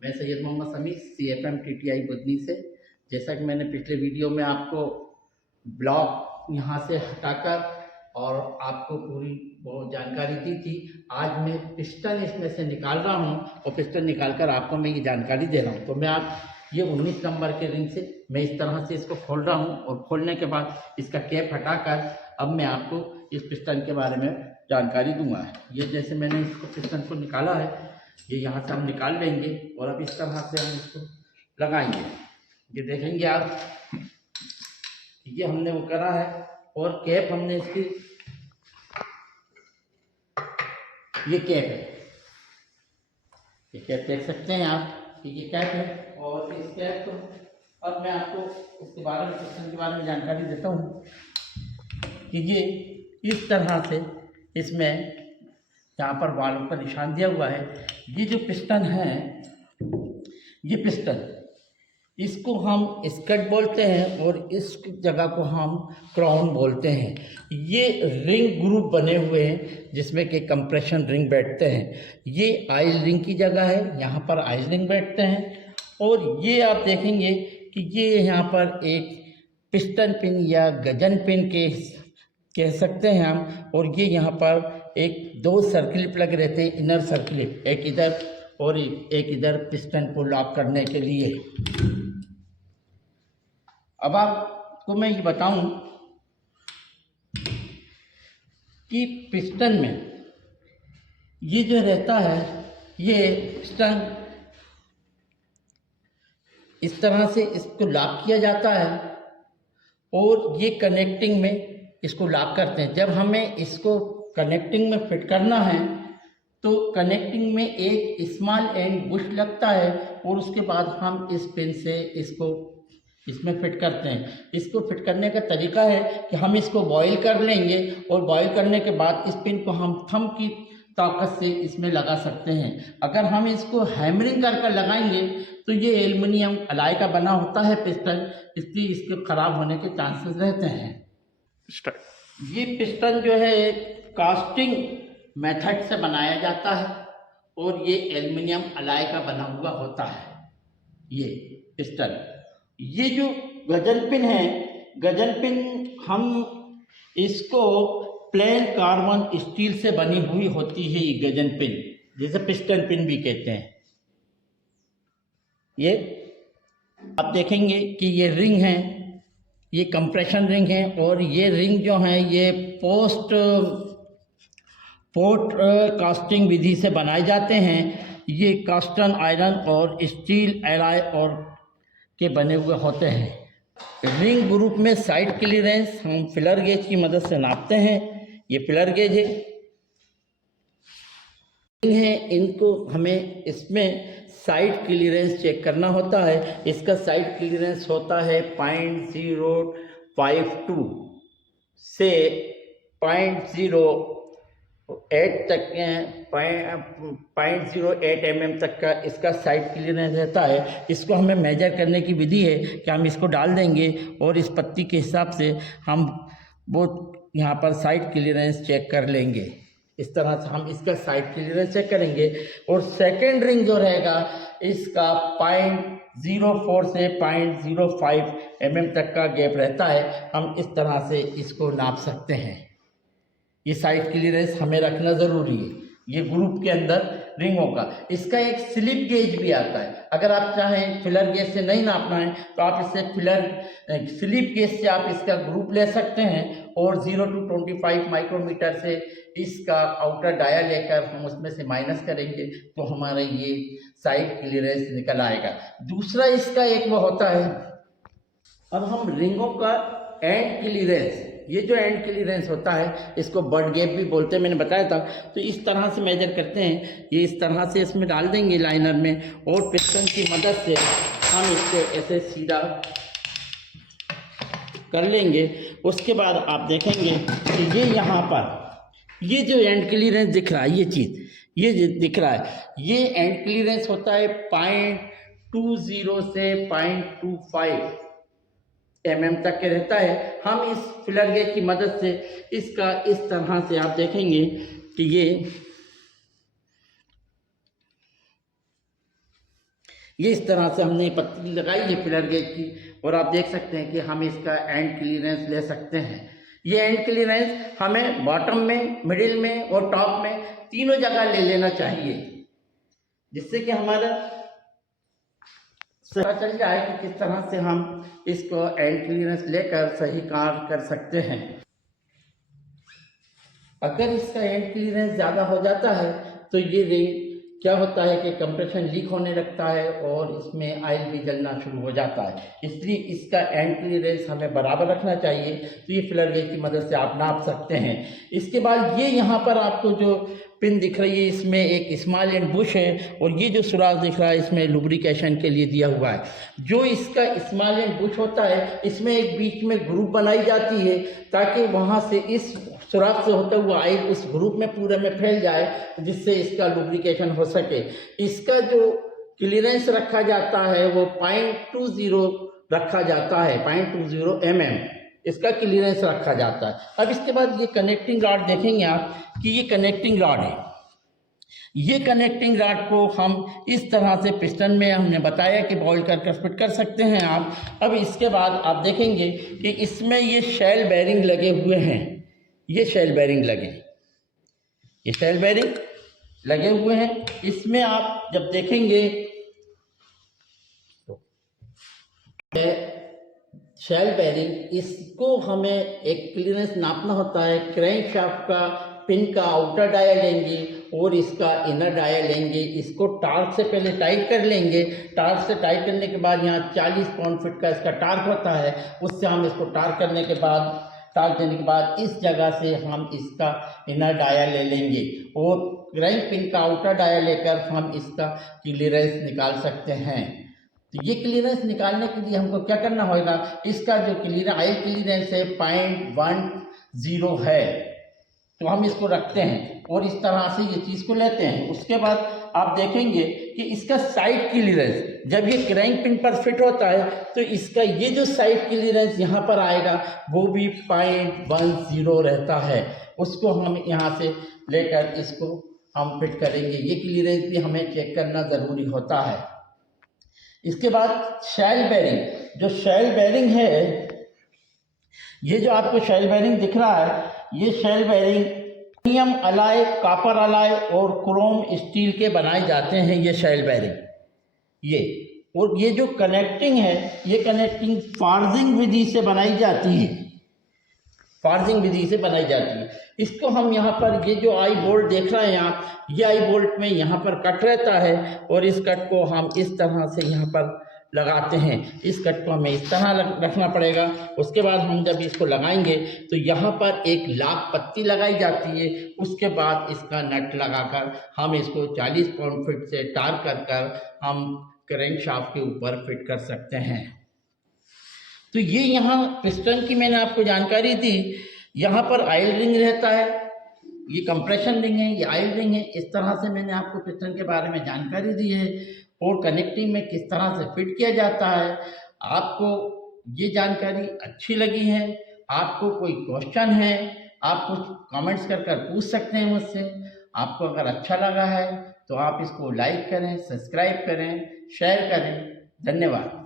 मैं Syed Mohammad Sameer CFM TTI Budhni से। जैसा कि मैंने पिछले वीडियो में आपको ब्लॉक यहाँ से हटाकर और आपको पूरी बहुत जानकारी दी थी, आज मैं पिस्टन इसमें से निकाल रहा हूँ और पिस्टन निकालकर आपको मैं ये जानकारी दे रहा हूँ। तो मैं आप ये 19 नंबर के रिंग से मैं इस तरह से इसको खोल रहा हूँ और खोलने के बाद इसका कैप हटाकर अब मैं आपको इस पिस्टन के बारे में जानकारी दूंगा। ये जैसे मैंने इसको पिस्टन को निकाला है, ये यहाँ से हम निकाल लेंगे और अब इस तरह से हम इसको लगाएंगे। ये देखेंगे आप, ये हमने वो करा है और कैप हमने इसकी, ये कैप है, ये कैप देख सकते हैं आप कि ये कैप है। और इस कैप को अब मैं आपको इसके बारे में, पिस्टन के बारे में जानकारी देता हूँ कि ये इस तरह से इसमें यहाँ पर वाल्व का निशान दिया हुआ है। ये जो पिस्टन है, ये पिस्टन, इसको हम स्कड बोलते हैं और इस जगह को हम क्राउन बोलते हैं। ये रिंग ग्रुप बने हुए हैं जिसमें कि कंप्रेशन रिंग बैठते हैं। ये आयल रिंग की जगह है, यहाँ पर आयल रिंग बैठते हैं। और ये आप देखेंगे कि ये यहाँ पर एक पिस्टन पिन या गजन पिन के कह सकते हैं हम। और ये यहाँ पर एक दो सर्किल प्लग रहते हैं, इनर सर्किल, एक इधर और एक इधर पिस्टन को लॉक करने के लिए। अब आपको मैं ये बताऊं कि पिस्टन में ये जो रहता है, ये पिस्टन इस तरह से इसको लॉक किया जाता है और ये कनेक्टिंग में इसको लॉक करते हैं। जब हमें इसको कनेक्टिंग में फिट करना है तो कनेक्टिंग में एक स्मॉल एंड बुश लगता है और उसके बाद हम इस पिन से इसको इसमें फिट करते हैं। इसको फिट करने का तरीका है कि हम इसको बॉईल कर लेंगे और बॉईल करने के बाद इस पिन को हम थंब की ताकत से इसमें लगा सकते हैं। अगर हम इसको हैमरिंग कर लगाएंगे तो ये एल्युमिनियम अलाय का बना होता है पिस्टन, इसलिए इसके ख़राब होने के चांसेस रहते हैं। ये पिस्टन जो है कास्टिंग मेथड से बनाया जाता है और ये एल्युमिनियम अलाय का बना हुआ होता है। ये पिस्टन, ये जो गजन पिन है, गजन पिन हम इसको प्लेन कार्बन स्टील से बनी हुई होती है। ये गजन पिन जिसे पिस्टन पिन भी कहते हैं। ये आप देखेंगे कि ये रिंग है, ये कंप्रेशन रिंग है और ये रिंग जो है ये पोर्ट कास्टिंग विधि से बनाए जाते हैं। ये कास्टन आयरन और स्टील एलॉय और के बने हुए होते हैं। रिंग ग्रुप में साइड क्लीयरेंस हम फिलर गेज की मदद से नापते हैं। ये फिलर गेज है, इनको हमें इसमें साइड क्लीयरेंस चेक करना होता है। इसका साइड क्लीयरेंस होता है 0.052 से 0.08 तक, 0.08 mm तक का इसका साइड क्लीयरेंस रहता है। इसको हमें मेजर करने की विधि है कि हम इसको डाल देंगे और इस पत्ती के हिसाब से हम वो यहाँ पर साइड क्लीयरेंस चेक कर लेंगे। इस तरह से हम इसका साइड क्लीयरेंस चेक करेंगे। और सेकेंड रिंग जो रहेगा इसका 0.04 से 0.05 mm तक का गैप रहता है। हम इस तरह से इसको नाप सकते हैं। ये साइड क्लीयरेंस हमें रखना ज़रूरी है ये ग्रुप के अंदर रिंगों का। इसका एक स्लिप गेज भी आता है। अगर आप चाहें फिलर गेज से नहीं नापना है तो आप इससे स्लिप गेज से आप इसका ग्रुप ले सकते हैं और 0 to 25 माइक्रोमीटर से इसका आउटर डाया लेकर हम उसमें से माइनस करेंगे तो हमारा ये साइड क्लीयरेंस निकल आएगा। दूसरा इसका एक वो होता है, अब हम रिंगों का एंड क्लीयरेंस, ये जो एंड क्लीयरेंस होता है इसको बर्ड गैप भी बोलते हैं, मैंने बताया था। तो इस तरह से मेजर करते हैं। ये इस तरह से इसमें डाल देंगे लाइनर में और पिस्टन की मदद से हम इसको ऐसे सीधा कर लेंगे। उसके बाद आप देखेंगे कि ये यहाँ पर ये जो एंड क्लीयरेंस दिख रहा है, ये चीज़ ये दिख रहा है, ये एंड क्लीयरेंस होता है 0.20 से 0.25 mm तक के रहता है। हम इस फिलर गेज की मदद से इसका इस तरह से आप देखेंगे कि ये ये इस तरह से हमने पत्ती लगाई है फिलर गेज की, और आप देख सकते हैं कि हम इसका एंड क्लियरेंस ले सकते हैं। ये एंड क्लियरेंस हमें बॉटम में, मिडिल में और टॉप में तीनों जगह ले लेना चाहिए, जिससे कि हमारा पता चल जाए कि किस तरह से हम इसको एंड क्लियरेंस लेकर सही कार्य कर सकते हैं। अगर इसका एंड क्लियरेंस ज़्यादा हो जाता है तो ये रिंग क्या होता है कि कंप्रेशन लीक होने लगता है और इसमें ऑयल भी जलना शुरू हो जाता है। इसलिए इसका एंड क्लियरेंस हमें बराबर रखना चाहिए। तो ये फिलर गेज की मदद से आप नाप सकते हैं। इसके बाद ये यहाँ पर आपको जो पिन दिख रही है, इसमें एक स्मॉल एंड बुश है, और ये जो सुराख दिख रहा है इसमें लुब्रिकेशन के लिए दिया हुआ है। जो इसका स्मॉल एंड बुश होता है, इसमें एक बीच में ग्रुप बनाई जाती है ताकि वहाँ से इस सुराख से होता हुआ ऑयल उस ग्रुप में पूरे में फैल जाए, जिससे इसका लुब्रिकेशन हो सके। इसका जो क्लियरेंस रखा जाता है वो 0.20 रखा जाता है, 0.20 mm इसका क्लियरेंस रखा जाता है। अब इसके बाद ये कनेक्टिंग रॉड देखेंगे आप कि ये कनेक्टिंग रॉड है। ये कनेक्टिंग रॉड को हम इस तरह से पिस्टन में हमने बताया कि बॉल कर फिट कर सकते हैं आप। अब इसके बाद आप देखेंगे कि इसमें ये शेल बेरिंग लगे हुए हैं, ये शेल बेरिंग लगे, ये शेल बेरिंग लगे हुए हैं। इसमें आप जब देखेंगे शेल बेरिंग, इसको हमें एक क्लियरेंस नापना होता है। क्रैंक शाफ्ट का पिन का आउटर डायल लेंगे और इसका इनर डायल लेंगे। इसको टार्क से पहले टाइट कर लेंगे। टार्क से टाइट करने के बाद यहाँ 40 पाउंड फीट का इसका टार्क होता है, उससे हम इसको टार्क करने के बाद, टार्क देने के बाद इस जगह से हम इसका इनर डायल ले लेंगे और क्रैंक पिन का आउटर डायल लेकर हम इसका क्लियरेंस निकाल सकते हैं। तो ये क्लियरेंस निकालने के लिए हमको क्या करना होगा, इसका जो ऑयल क्लियरेंस है 0.10 है, तो हम इसको रखते हैं और इस तरह से ये चीज़ को लेते हैं। उसके बाद आप देखेंगे कि इसका साइड क्लियरेंस जब ये क्रैंक पिन पर फिट होता है तो इसका ये जो साइड क्लियरेंस यहाँ पर आएगा वो भी 0.10 रहता है। उसको हम यहाँ से लेकर इसको हम फिट करेंगे। ये क्लियरेंस भी हमें चेक करना ज़रूरी होता है। इसके बाद शेल बेरिंग, जो शेल बेरिंग है, ये जो आपको शेल बेरिंग दिख रहा है, ये शेल बेरिंग एल्युमिनियम अलाय, कॉपर अलाय और क्रोम स्टील के बनाए जाते हैं। ये शेल बेरिंग ये, और ये जो कनेक्टिंग है, ये कनेक्टिंग फॉर्जिंग विधि से बनाई जाती है, फॉर्जिंग विधि से बनाई जाती है। इसको हम यहाँ पर ये जो आई बोल्ट देख रहे हैं आप, ये आई बोल्ट में यहाँ पर कट रहता है और इस कट को हम इस तरह से यहाँ पर लगाते हैं। इस कट को हमें इस तरह रखना पड़ेगा। उसके बाद हम जब इसको लगाएंगे तो यहाँ पर एक लाख पत्ती लगाई जाती है। उसके बाद इसका नट लगाकर हम इसको 40 पाउंड फीट से टार कर हम क्रैंक शाफ्ट के ऊपर फिट कर सकते हैं। तो ये यहाँ पिस्टन की मैंने आपको जानकारी दी। यहाँ पर ऑयल रिंग रहता है, ये कंप्रेशन रिंग है, ये ऑयल रिंग है। इस तरह से मैंने आपको पिस्टन के बारे में जानकारी दी है और कनेक्टिंग में किस तरह से फिट किया जाता है। आपको ये जानकारी अच्छी लगी है, आपको कोई क्वेश्चन है, आप कुछ कमेंट्स कर पूछ सकते हैं मुझसे। आपको अगर अच्छा लगा है तो आप इसको लाइक करें, सब्सक्राइब करें, शेयर करें। धन्यवाद।